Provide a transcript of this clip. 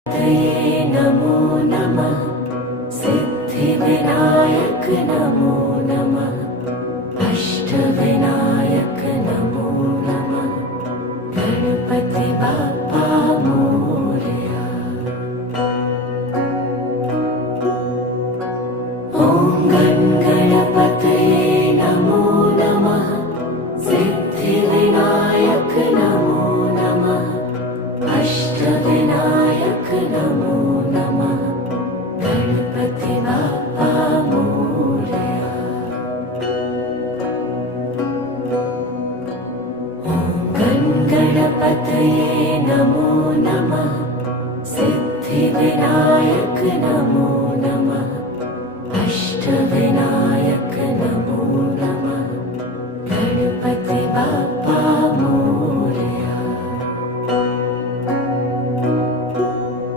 गणपतये नमो नमः। सिद्धिविनायक नमो नमः। अष्टविनायक नमो नमः। गणपति बाप्पा मोरया। ॐ गणपतये नमो नमः। सिद्धिविनायक नमो नमः। अष्टविनायक नमो नमः। गणपति बाप्पा मोरया। ॐ गणपतये नमो नमः। सिद्धिविनायक नमो नमः। अष्टविनायक